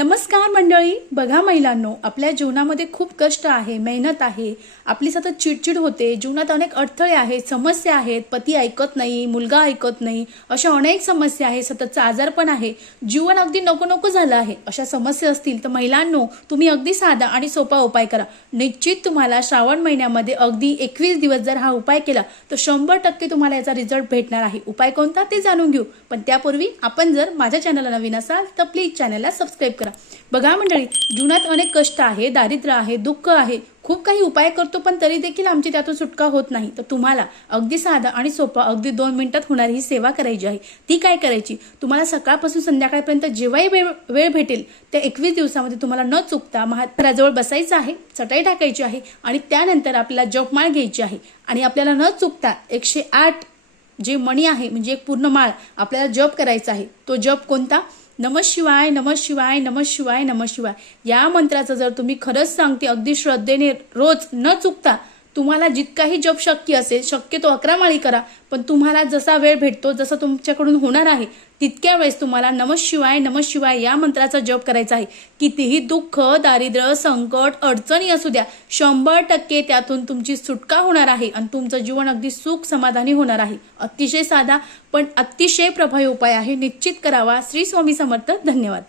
नमस्कार मंडळी. बघा महिलांनो, आपल्या जीवनामध्ये खूप कष्ट आहे, मेहनत आहे, आपली सतत चिडचिड होते, जीवनात अनेक अडथळे आहेत, समस्या आहेत, पती ऐकत नाही, मुलगा ऐकत नाही, अशा अनेक समस्या आहेत, सततचा आजारपण आहे, जीवन अगदी नको नको झालं आहे. अशा समस्या असतील तर महिलांनो, तुम्ही अगदी साधा आणि सोपा उपाय करा. निश्चित तुम्हाला श्रावण महिन्यामध्ये अगदी 21 दिवस जर हा उपाय केला तर 100% तुम्हाला याचा रिझल्ट भेटणार आहे. उपाय कोणता ते जाणून घेऊ, पण त्यापूर्वी आपण जर माझ्या चॅनलला नवीन असाल तर प्लीज चॅनलला सबस्क्राईब करा. बघा मंडळी, जीवनात अनेक कष्ट आहे, दारिद्र्य आहे, दुःख आहे, खूप काही उपाय करतो पण तरी देखील आमची त्यातून सुटका होत नाही. तर तुम्हाला अगदी साधा आणि सोपा, अगदी 2 मिनिटात होणारी ही सेवा करायची आहे. ती काय करायची, तुम्हाला सकाळपासून संध्याकाळपर्यंत जेव्हाही वेळ भेटेल त्या 21 दिवसामध्ये तुम्हाला न चुकता महादेवाजवळ बसायचं आहे, चटाई टाकायची आहे आणि त्यानंतर आपल्याला जपमाळ घ्यायची आहे आणि आपल्याला न चुकता 108 जे मणी आहे म्हणजे एक पूर्ण माळ आपल्याला जप करायचा आहे. तो जप कोणता? नमः शिवाय, नमः शिवाय, नमः शिवाय, नमः शिवाय. या मंत्राचं जर तुम्ही खरंच सांगते अगदी श्रद्धेने रोज न चुकता तुम्हाला जितकाही जप शक्य असेल, शक्यतो 11 माळी करा, पण तुम्हाला जसा वेळ भेटतो, जसं तुमच्याकडून होणार आहे तितक्या वेळेस तुम्हाला नमः शिवाय, नमः शिवाय या मंत्राचा जप करायचा आहे. कितीही दुःख, दारिद्र्य, संकट, अडचणी असू द्या, 100% त्यातून तुमची सुटका होणार आहे आणि तुमचं जीवन अगदी सुख समाधानी होणार आहे. अतिशय साधा पण अतिशय प्रभावी उपाय आहे. निश्चित करावा. श्री स्वामी समर्थ. धन्यवाद.